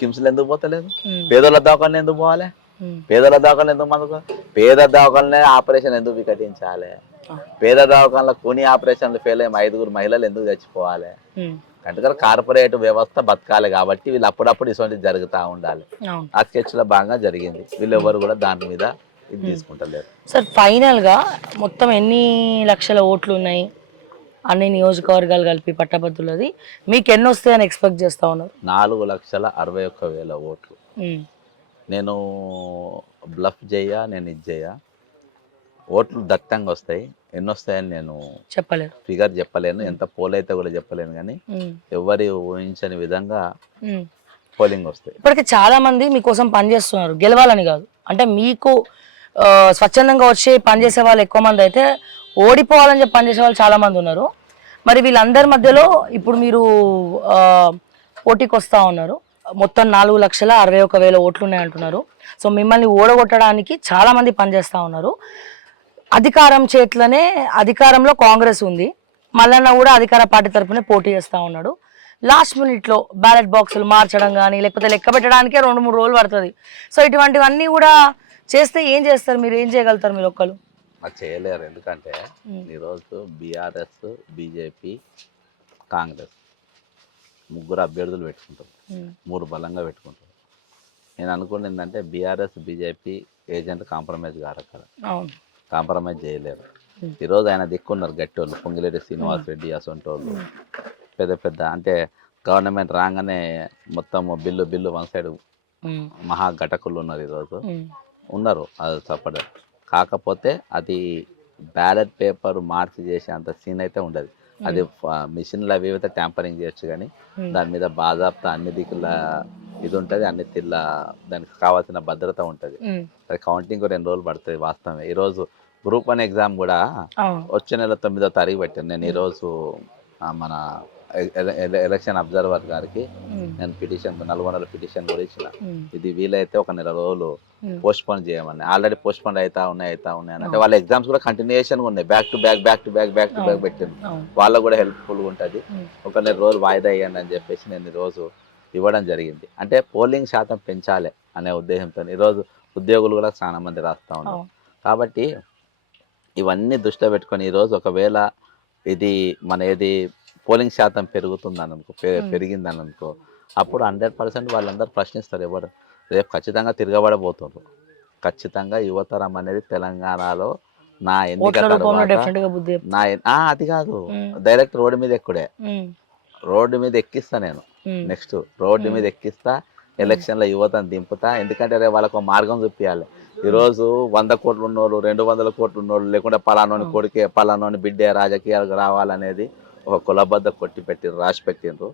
కిమ్స్లు ఎందుకు పోతలేదు? పేదోళ్ళ దవాఖానలు ఎందుకు పోవాలి? పేదల దవాఖానలు ఎందుకు మనకు? పేద దవాఖానలే ఆపరేషన్ ఎందుకు వికటించాలి? పేద దవాఖానలో కొన్ని ఆపరేషన్లు ఫెయిల్ అయ్యి 5 మహిళలు ఎందుకు చచ్చిపోవాలి? అంటే కార్పొరేట్ వ్యవస్థ బతకాలి కాబట్టి వీళ్ళు అప్పుడప్పుడు ఇటువంటి జరుగుతూ ఉండాలి. ఆ స్కెచ్లో భాగంగా జరిగింది. వీళ్ళు ఎవరు కూడా దాని మీద ఇది తీసుకుంటలేరు. సార్ ఫైనల్గా మొత్తం ఎన్ని లక్షల ఓట్లు ఉన్నాయి అన్ని నియోజకవర్గాలు కలిపి పట్టభద్రులది? మీకు ఎన్ని వస్తాయని ఎక్స్పెక్ట్ చేస్తా ఉన్నారు? 4,61,000 ఓట్లు. నేను బ్లఫ్ చేయా, నేను ఇది చేయా. ఓట్లు దట్టంగా వస్తాయి. ఎన్ని వస్తాయని నేను చెప్పలేను, ఫిగర్ చెప్పలేను, ఎంత పోల్ అయితే కూడా చెప్పలేను. కానీ ఎవరి ఊహించని విధంగా పోలింగ్ వస్తాయి. ఇప్పటికే చాలా మంది మీకోసం పనిచేస్తున్నారు, గెలవాలని కాదు. అంటే మీకు స్వచ్ఛందంగా వచ్చి పనిచేసే వాళ్ళు ఎక్కువ మంది అయితే, ఓడిపోవాలని చెప్పి పనిచేసే వాళ్ళు చాలా మంది ఉన్నారు. మరి వీళ్ళందరి మధ్యలో ఇప్పుడు మీరు పోటీకి వస్తూ ఉన్నారు. మొత్తం 4,61,000 ఓట్లు ఉన్నాయంటున్నారు. సో మిమ్మల్ని ఓడగొట్టడానికి చాలా మంది పనిచేస్తూ ఉన్నారు. అధికారం చేతిలోనే, అధికారంలో కాంగ్రెస్ ఉంది, మల్లన్న కూడా అధికార పార్టీ తరఫునే పోటీ చేస్తూ ఉన్నాడు. లాస్ట్ మినిట్లో బ్యాలెట్ బాక్సులు మార్చడం కానీ లేకపోతే లెక్క పెట్టడానికే 2-3 రోజులు పడుతుంది. సో ఇటువంటివన్నీ కూడా చేస్తే ఏం చేస్తారు మీరు? ఏం చేయగలుగుతారు మీరు ఒక్కరు? అది చేయలేరు. ఎందుకంటే ఈరోజు బీఆర్ఎస్, బీజేపీ, కాంగ్రెస్ 3 అభ్యర్థులు పెట్టుకుంటారు, 3 బలంగా పెట్టుకుంటారు. నేను అనుకున్నది ఏంటంటే బీఆర్ఎస్, బీజేపీ ఏజెంట్ కాంప్రమైజ్ కాదు, అక్కడ కాంప్రమైజ్ చేయలేరు. ఈరోజు ఆయన దిక్కున్నారు గట్టోళ్ళు, పొంగిలేటి శ్రీనివాసరెడ్డి అసొంటోళ్ళు పెద్ద పెద్ద. అంటే గవర్నమెంట్ రాగానే మొత్తం బిల్లు వన్ సైడ్ మహా ఘటకులు ఉన్నారు. ఈరోజు ఉన్నారు, అది తప్పదు. కాకపోతే అది బ్యాలెట్ పేపర్ మార్చి చేసే అంత సీన్ అయితే ఉండదు. అది మిషన్లు అవి అయితే ట్యాంపరింగ్ చేయొచ్చు, కానీ దాని మీద బాజాప్తా అన్ని దిక్కుల ఇది ఉంటుంది, అన్ని తిల్ల దానికి కావాల్సిన భద్రత ఉంటుంది. అది కౌంటింగ్ 2 రోజులు పడుతుంది వాస్తవమే. ఈరోజు గ్రూప్ 1 ఎగ్జామ్ కూడా వచ్చే నెల 9వ తారీఖు పెట్టాను. నేను ఈరోజు మన ఎలక్షన్ అబ్జర్వర్ గారికి నేను నల్గొండలో పిటిషన్ కూడా ఇచ్చిన. ఇది వీలైతే 1 నెల రోజులు పోస్ట్ పోన్ చేయమని. ఆల్రెడీ పోస్ట్ పోన్ అవుతా ఉన్నాయి అంటే వాళ్ళ ఎగ్జామ్స్ కూడా కంటిన్యూషన్ ఉన్నాయి, బ్యాక్ టు బ్యాక్ పెట్టింది. వాళ్ళకు కూడా హెల్ప్ఫుల్గా ఉంటుంది. 1 నెల రోజులు వాయిదా అయ్యండి అని చెప్పేసి నేను ఈరోజు ఇవ్వడం జరిగింది. అంటే పోలింగ్ శాతం పెంచాలి అనే ఉద్దేశంతో ఈరోజు ఉద్యోగులు కూడా చాలా మంది రాస్తూ ఉన్నారు. కాబట్టి ఇవన్నీ దృష్టిలో పెట్టుకొని ఈరోజు ఒకవేళ ఇది మన ఏది పోలింగ్ శాతం పెరుగుతుందని అనుకో, పెరిగిందని అనుకో, అప్పుడు 100% వాళ్ళందరూ ప్రశ్నిస్తారు ఎవరు రేపు ఖచ్చితంగా తిరగబడబోతున్నారు. ఖచ్చితంగా యువతరం అనేది తెలంగాణలో నా ఎన్నిక ఓట్ల రూపంలో తర్వాత డెఫినెట్ గా బుద్ధి చెప్తారు. అది కాదు, ఉమ్, డైరెక్ట్ రోడ్డు మీద ఎక్కుడే, ఉమ్, రోడ్డు మీద ఎక్కిస్తా నేను. ఉమ్, నెక్స్ట్ రోడ్డు మీద ఎక్కిస్తా, ఎలక్షన్లో యువతను దింపుతా. ఎందుకంటే రేపు వాళ్ళకు ఒక మార్గం చూపించాలి. ఈరోజు 100 కోట్లు ఉన్నోళ్ళు, 200 కోట్లు ఉన్నోళ్ళు, లేకుంటే పలానోని కొడుకే పలానోని బిడ్డే రాజకీయాలకు రావాలనేది ఒక కులబద్ద కొట్టి పెట్టిండ్రు, రాసి పెట్టిండ్రు.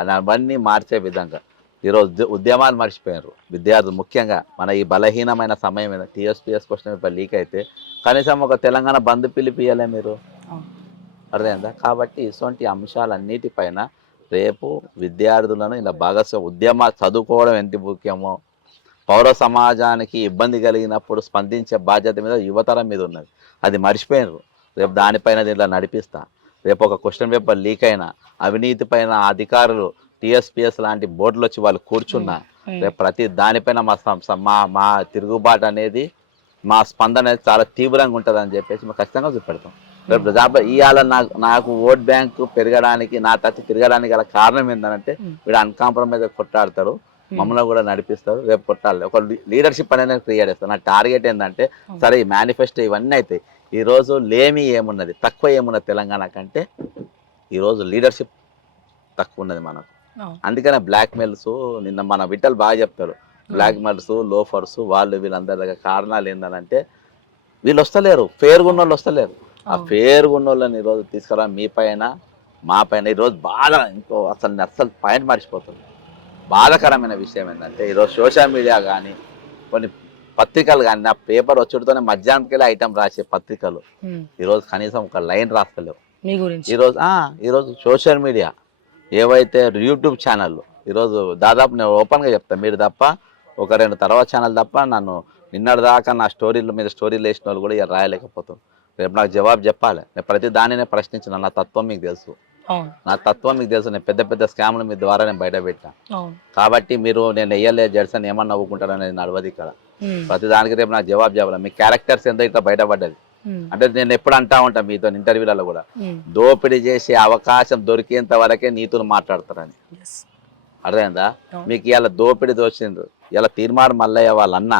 అవన్నీ మార్చే విధంగా ఈరోజు ఉద్యమాలు మర్చిపోయినారు విద్యార్థులు. ముఖ్యంగా మన ఈ బలహీనమైన సమయం మీద టీఎస్పీఎస్ క్వశ్చన్ పేపర్ లీక్ అయితే కనీసం ఒక తెలంగాణ బంద్ పిలిపియలే మీరు, అవును. అర్థమైందా? కాబట్టి ఇటువంటి అంశాలన్నిటిపైన రేపు విద్యార్థులను ఇలా ఉద్యమ చదువుకోవడం ఎంత ముఖ్యమో, పౌర సమాజానికి ఇబ్బంది కలిగినప్పుడు స్పందించే బాధ్యత మీద యువతరం మీద ఉన్నది. అది మర్చిపోయినారు. రేపు దానిపైన దీంట్లో నడిపిస్తా. రేపు ఒక క్వశ్చన్ పేపర్ లీక్ అయినా, అవినీతి పైన అధికారులు టీఎస్పీఎస్ లాంటి బోర్డులు వచ్చి వాళ్ళు కూర్చున్నా, రేపు ప్రతి దానిపైన మా తిరుగుబాటు అనేది, మా స్పందన అనేది చాలా తీవ్రంగా ఉంటుంది అని చెప్పేసి మేము ఖచ్చితంగా చూపెడతాం. రేపు ఇవాళ నాకు ఓట్ బ్యాంకు పెరగడానికి, నా తచ్చి తిరగడానికి గల కారణం ఏంటంటే వీడు అన్కాంప్రమైజ్ కొట్టాడతారు, మమ్మల్ని కూడా నడిపిస్తారు. రేపు కొట్టాలి, ఒక లీడర్షిప్ అనేది క్రియేట్ చేస్తారు. నా టార్గెట్ ఏంటంటే సరే ఈ మేనిఫెస్టో ఇవన్నీ అవుతాయి, ఈరోజు లేమి ఏమున్నది, తక్కువ ఏమున్నది తెలంగాణ కంటే ఈరోజు లీడర్షిప్ తక్కువ ఉన్నది మనకు. అందుకనే బ్లాక్ మెయిల్స్, నిన్న మన విఠల్ బాగా చెప్తాడు, బ్లాక్ మెయిల్స్, లోఫర్స్, వాళ్ళు వీళ్ళందరి దగ్గర కారణాలు ఏంటంటే వీళ్ళు వస్తలేరు, ఫేర్గా ఉన్న వాళ్ళు వస్తలేరు. ఆ ఫేర్గా ఉన్న వాళ్ళని ఈరోజు తీసుకురా మీ పైన మా పైన. ఈరోజు బాధ అసలు పాయింట్ మర్చిపోతుంది. బాధాకరమైన విషయం ఏంటంటే ఈరోజు సోషల్ మీడియా కానీ కొన్ని పత్రికలు కానీ, నా పేపర్ వచ్చుడుతోనే మధ్యాహ్నంకెళ్ళి ఐటమ్ రాసే పత్రికలు ఈరోజు కనీసం ఒక లైన్ రాస్తలేవు మీ గురించి. ఈరోజు సోషల్ మీడియా ఏవైతే యూట్యూబ్ ఛానళ్ళు ఈరోజు దాదాపు నేను ఓపెన్గా చెప్తాను, మీరు తప్ప ఒక 2 తర్వాత ఛానల్ తప్ప నన్ను నిన్నటిదాకా నా స్టోరీల మీద స్టోరీలు వేసిన వాళ్ళు కూడా ఇక రాయలేకపోతాం. రేపు నాకు జవాబు చెప్పాలి. నేను ప్రతి దానినే ప్రశ్నించిన, నా తత్వం మీకు తెలుసు, నా తత్వం మీకు తెలుసు. నేను పెద్ద పెద్ద స్కామ్లు మీ ద్వారా నేను బయట పెట్టా. కాబట్టి మీరు నేను వెయ్యలేదు జడ్సన్ ఏమన్నా నవ్వుకుంటారు అనేది నడవదు ఇక్కడ. ప్రతి దానికి రేపు నాకు జవాబు చెప్పాలి. మీ క్యారెక్టర్స్ ఎంత ఇట్లా బయటపడ్డది అంటే నేను ఎప్పుడు అంటా ఉంటాను మీతో ఇంటర్వ్యూలలో కూడా, దోపిడీ చేసే అవకాశం దొరికేంత వరకే నీతులు మాట్లాడతారని. అర్థమైందా? మీకు ఇలా దోపిడీ దోచిండ్రు, ఇలా తీర్మానం మల్లయ్య వాళ్ళన్న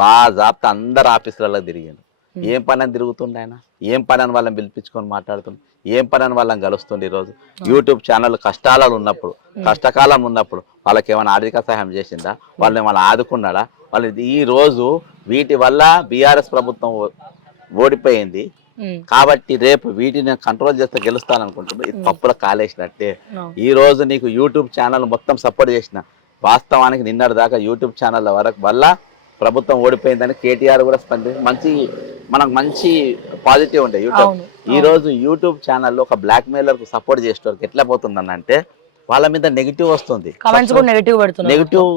బాజాప్తా అందరు ఆఫీసులలో తిరిగిండు. ఏం పని అని తిరుగుతుండే ఆయన, ఏం పని అని వాళ్ళని పిలిపించుకొని మాట్లాడుతుండే, ఏం పని అని వాళ్ళని కలుస్తుండే. ఈరోజు యూట్యూబ్ ఛానల్ కష్టాలలో ఉన్నప్పుడు, కష్టకాలం ఉన్నప్పుడు వాళ్ళకి ఏమైనా ఆర్థిక సహాయం చేసిందా, వాళ్ళని ఏమైనా ఆదుకున్నాడా? వాళ్ళు ఈ రోజు వీటి వల్ల బీఆర్ఎస్ ప్రభుత్వం ఓడిపోయింది కాబట్టి రేపు వీటిని కంట్రోల్ చేస్తే గెలుస్తాను అనుకుంటున్నాను. ఇది తప్పుల కాలేసినట్టే. ఈ రోజు నీకు యూట్యూబ్ ఛానల్ మొత్తం సపోర్ట్ చేసిన, వాస్తవానికి నిన్నటి దాకా యూట్యూబ్ ఛానల్ వల్ల ప్రభుత్వం ఓడిపోయిందని కేటీఆర్ కూడా స్పందించి మనకు మంచి పాజిటివ్ ఉండే యూట్యూబ్. ఈ రోజు యూట్యూబ్ ఛానల్లో ఒక బ్లాక్ మెయిలర్కు సపోర్ట్ చేసేవారికి ఎట్లా పోతుందని అంటే వాళ్ళ మీద నెగిటివ్ వస్తుంది, నెగిటివ్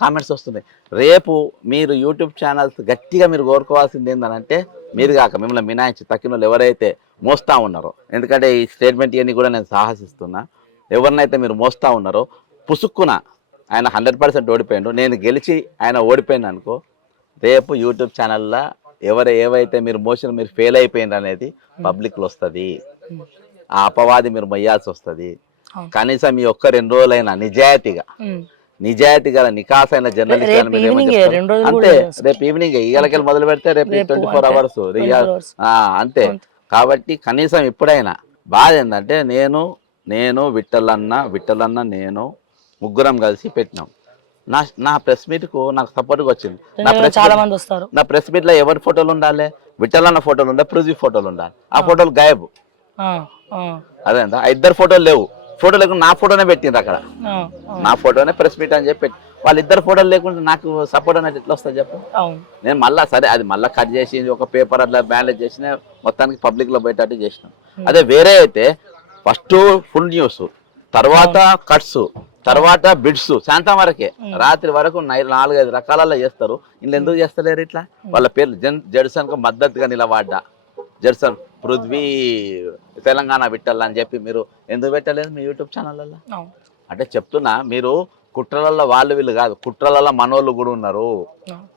కామెంట్స్ వస్తున్నాయి. రేపు మీరు యూట్యూబ్ ఛానల్స్ గట్టిగా మీరు కోరుకోవాల్సింది ఏంటంటే, మీరు కాక మిమ్మల్ని మినాయించి తక్కిన వాళ్ళు ఎవరైతే మోస్తా ఉన్నారో, ఎందుకంటే ఈ స్టేట్మెంట్ ఇవన్నీ కూడా నేను సాహసిస్తున్నా, ఎవరినైతే మీరు మోస్తా ఉన్నారో పుసుక్కున ఆయన 100% ఓడిపోయిండు, నేను గెలిచి ఆయన ఓడిపోయాను అనుకో, రేపు యూట్యూబ్ ఛానల్లో ఏవైతే మీరు మోషన్ మీరు ఫెయిల్ అయిపోయిండ్రు అనేది పబ్లిక్లో వస్తుంది. ఆ అపవాది మీరు మొయ్యాల్సి వస్తుంది. కనీసం ఈ ఒక్క 2 రోజులైనా నిజాయితీగా నికాసైన జర్నలిస్ట్ అంతే. రేపు ఈవినింగ్ ఇళ్ళకెళ్ళి మొదలు పెడితే రేపు 24 hours అంతే. కాబట్టి కనీసం ఇప్పుడైనా బాధ ఏంటంటే నేను విఠలన్న నేను ముగ్గురం కలిసి పెట్టినాం. నా ప్రెస్ మీట్కు నాకు సపోర్ట్గా వచ్చింది. నా ప్రెస్ మీట్లో ఎవరి ఫోటోలు ఉండాలి, విఠలన్న ఫోటోలు ఉండాలి, పృథ్వీ ఫోటోలు ఉండాలి. ఆ ఫోటోలు గాయబు. అదేందా 2 ఫోటోలు లేవు. ఫోటో లేకుండా నా ఫోటోనే పెట్టిండ్రు అక్కడ, నా ఫోటోనే ప్రెస్ మీట్ అని చెప్పి వాళ్ళిద్దరు ఫోటోలు లేకుండా నాకు సపోర్ట్ అనేది ఎట్లా వస్తుంది చెప్పు. నేను మళ్ళీ సరే అది మళ్ళీ కట్ చేసి ఒక పేపర్ అట్లా బ్యానరేజ్ చేసిన మొత్తానికి పబ్లిక్లో పోయేటట్టు చేసినాం. అదే వేరే అయితే ఫస్ట్ ఫుల్ న్యూస్, తర్వాత కట్స్, తర్వాత బిడ్స్, శాంతం వరకే, రాత్రి వరకు 4-5 రకాలలో చేస్తారు. ఇంట్లో ఎందుకు చేస్తలేరు ఇట్లా? వాళ్ళ పేర్లు జడ్సన్కు మద్దతుగా నిలబడ్డా, జడ్సన్ పృథ్వీ తెలంగాణ విఠల్ అని చెప్పి మీరు ఎందుకు పెట్టలేదు మీ యూట్యూబ్ ఛానళ్ళల్లో? అంటే చెప్తున్నా, మీరు కుట్రలలో వాళ్ళు వీళ్ళు కాదు, కుట్రలలో మనోళ్ళు కూడా ఉన్నారు.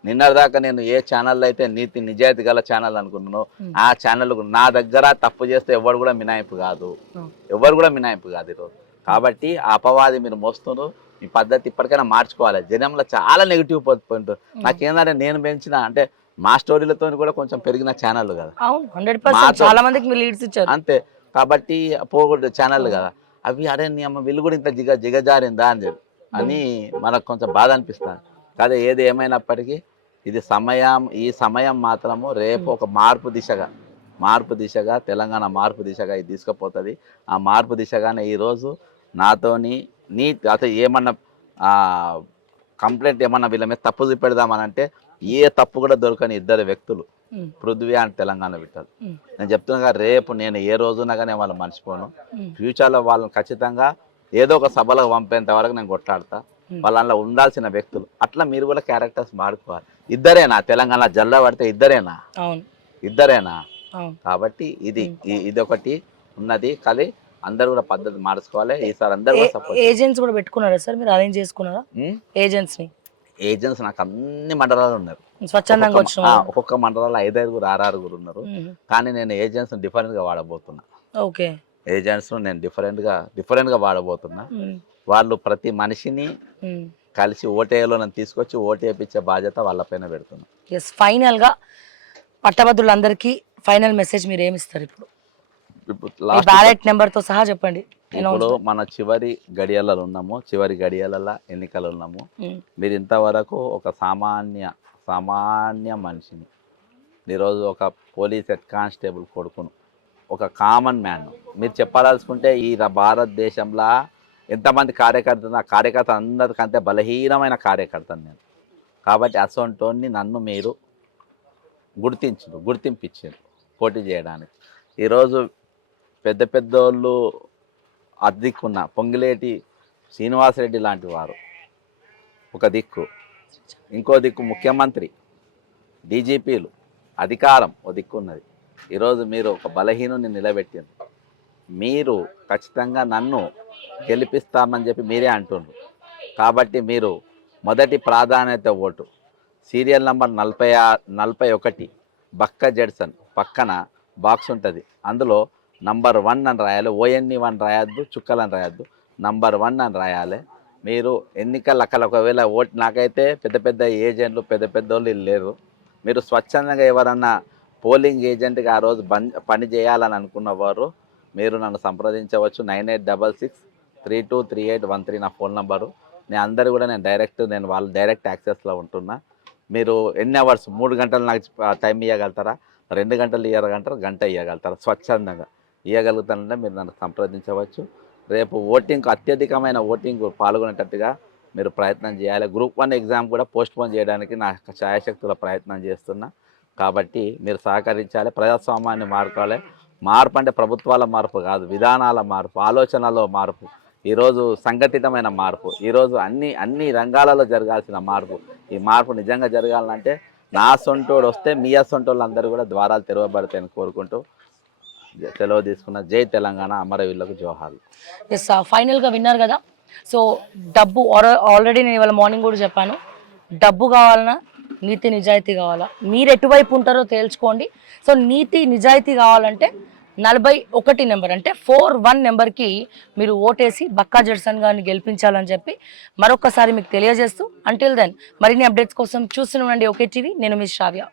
నిన్నటిదాకా నేను ఏ ఛానల్లో అయితే నిజాయితీ గల ఛానల్ అనుకున్నానో ఆ ఛానల్ నా దగ్గర తప్పు చేస్తే ఎవరు కూడా మినాయింపు కాదు, ఈరోజు కాబట్టి ఆ అపవాది మీరు మోస్తున్నారు. ఈ పద్ధతి ఇప్పటికైనా మార్చుకోవాలి. జనంలో చాలా నెగిటివ్ పాయింట్. నాకేందంటే నేను పెంచిన అంటే మా స్టోరీలతో కూడా కొంచెం పెరిగిన ఛానల్ కదా. అవును 100% మాతో చాలా మందికి మీరు లీడ్స్ ఇచ్చారు. అంతే. కాబట్టి పోగొట్టు ఛానల్ కదా. అవి అరే నీ అమ్మ వీళ్ళు కూడా ఇంత జిగజారిందా అని చెప్పి అని మనకు కొంచెం బాధ అనిపిస్తుంది. కానీ ఏది ఏమైనప్పటికీ ఇది ఈ సమయం మాత్రము రేపు ఒక మార్పు దిశగా తెలంగాణ మార్పు దిశగా ఇది తీసుకుపోతుంది. ఆ మార్పు దిశగానే ఈరోజు నాతోని అసలు ఏమన్నా కంప్లైంట్ ఏమన్నా వీళ్ళ మీద తప్పు చూపెడదామని అంటే ఏ తప్పు కూడా దొరకని ఇద్దరు వ్యక్తులు పృథ్వీ అండ్ తెలంగాణ విట్టాలి. నేను చెప్తున్నా రేపు నేను ఏ రోజున కానీ వాళ్ళు మర్చిపోను. ఫ్యూచర్లో వాళ్ళని ఖచ్చితంగా ఏదో ఒక సభలకు పంపేంత వరకు నేను కొట్లాడతా. వాళ్ళ ఉండాల్సిన వ్యక్తులు అట్లా మీరు కూడా క్యారెక్టర్స్ మారుకోవాలి. ఇద్దరేనా తెలంగాణ జల్ల పడితే ఇద్దరేనా కాబట్టి ఇది ఒకటి ఉన్నది. కానీ అందరు కూడా పద్ధతి మార్చుకోవాలి. ఈసారి అందరూ కూడా సపోర్ట్. ఏజెంట్స్ కూడా పెట్టుకున్నారా సార్ మీరు? అరేంజ్ చేసుకున్నారా ఏజెంట్స్? నాకు అన్ని మండలాలు ఉన్నారు. స్వచ్ఛందంగా వచ్చిన ఒక్కొక్క మండలాలు 5-6 6 ఉన్నారు. కానీ నేను ఏజెంట్స్ డిఫరెంట్ గా వాడబోతున్నా. ఓకే, ఏజెంట్స్ నేను డిఫరెంట్ గా వాడబోతున్నా. వాళ్ళు ప్రతి మనిషిని కలిసి ఓటేలో నన్ను తీసుకొచ్చి ఓటేపించే బాధ్యత వాళ్ళపైన పెడుతున్నా. ఫైనల్ గా పట్టభద్రులందరికీ ఫైనల్ మెసేజ్ మీరు ఏమి ఇస్తారు? ఇప్పుడు బ్యాలెట్ నెంబర్ తో సహా చెప్పండి. ఇప్పుడు మన చివరి గడియలలో ఎన్నికలు ఉన్నాము. మీరు ఇంతవరకు ఒక సామాన్య మనిషిని, ఈరోజు ఒక పోలీస్ హెడ్ కానిస్టేబుల్ కొడుకును, ఒక కామన్ మ్యాన్ మీరు చెప్పాల్సుకుంటే ఈ భారతదేశంలో ఎంతమంది కార్యకర్త అందరికంటే బలహీనమైన కార్యకర్తను నేను. కాబట్టి అసొంటోన్ని నన్ను మీరు గుర్తింపించారు పోటీ చేయడానికి. ఈరోజు పెద్దోళ్ళు అదిక్కున్న పొంగిలేటి శ్రీనివాసరెడ్డి లాంటి వారు ఒక దిక్కు, ఇంకో దిక్కు ముఖ్యమంత్రి, డీజీపీలు, అధికారం ఓ దిక్కు ఉన్నది. ఈరోజు మీరు ఒక బలహీనుని నిలబెట్టింది. మీరు ఖచ్చితంగా నన్ను గెలిపిస్తామని చెప్పి మీరే అంటున్నారు. కాబట్టి మీరు మొదటి ప్రాధాన్యత ఓటు సీరియల్ నంబర్ 41 బక్క జడ్సన్ పక్కన బాక్స్ ఉంటుంది. అందులో నంబర్ 1 అని రాయాలి. ONE1 రాయద్దు, చుక్కలని రాయద్దు, నంబర్ 1 అని రాయాలి. మీరు ఎన్నికల అక్కడ ఒకవేళ ఓటు నాకైతే పెద్ద ఏజెంట్లు పెద్దోళ్ళు లేరు. మీరు స్వచ్ఛందంగా ఎవరన్నా పోలింగ్ ఏజెంట్గా ఆ రోజు పని చేయాలని అనుకున్నవారు మీరు నన్ను సంప్రదించవచ్చు. 9866323813 నా ఫోన్ నంబరు. నేను వాళ్ళ డైరెక్ట్ యాక్సెస్లో ఉంటున్నా. మీరు ఎన్ని అవర్స్ 3 గంటలు నాకు టైం ఇవ్వగలుగుతారా, 2 గంటలు ఇవ్వగలుగుతారా, గంట ఇవ్వగలుగుతారా? స్వచ్ఛందంగా ఇవ్వగలుగుతానంటే మీరు నన్ను సంప్రదించవచ్చు. రేపు అత్యధికమైన ఓటింగ్ పాల్గొనేటట్టుగా మీరు ప్రయత్నం చేయాలి. గ్రూప్ 1 ఎగ్జామ్ కూడా పోస్ట్పోన్ చేయడానికి నా ఛాయశక్తుల ప్రయత్నం చేస్తున్నా. కాబట్టి మీరు సహకరించాలి. ప్రజాస్వామ్యాన్ని మార్పు అంటే ప్రభుత్వాల మార్పు కాదు, విధానాల మార్పు, ఆలోచనలో మార్పు, ఈరోజు సంఘటితమైన మార్పు, ఈరోజు అన్ని రంగాలలో జరగాల్సిన మార్పు. ఈ మార్పు నిజంగా జరగాలంటే నా సొంటోడు వస్తే మీ సొంటోళ్ళు అందరూ కూడా ద్వారాలు తెరవబడతాయని కోరుకుంటూ సెలవు తీసుకున్న. జై తెలంగాణ, అమరవీరులకు జోహార్లు. ఎస్, ఫైనల్గా విన్నారు కదా. సో డబ్బు ఆల్రెడీ నేను ఇవాళ మార్నింగ్ కూడా చెప్పాను, డబ్బు కావాలన్నా నీతి నిజాయితీ కావాలా, మీరు ఎటువైపు ఉంటారో తేల్చుకోండి. సో నీతి నిజాయితీ కావాలంటే 41 నెంబర్ అంటే 41 నెంబర్కి మీరు ఓటేసి బక్కా జడ్సన్ గారిని గెలిపించాలని చెప్పి మరొకసారి మీకు తెలియజేస్తూ, అంటిల్ దెన్ మరిన్ని అప్డేట్స్ కోసం చూస్తూనే ఉండండి ఓకే టీవీ. నేను మీ శ్రావ్య.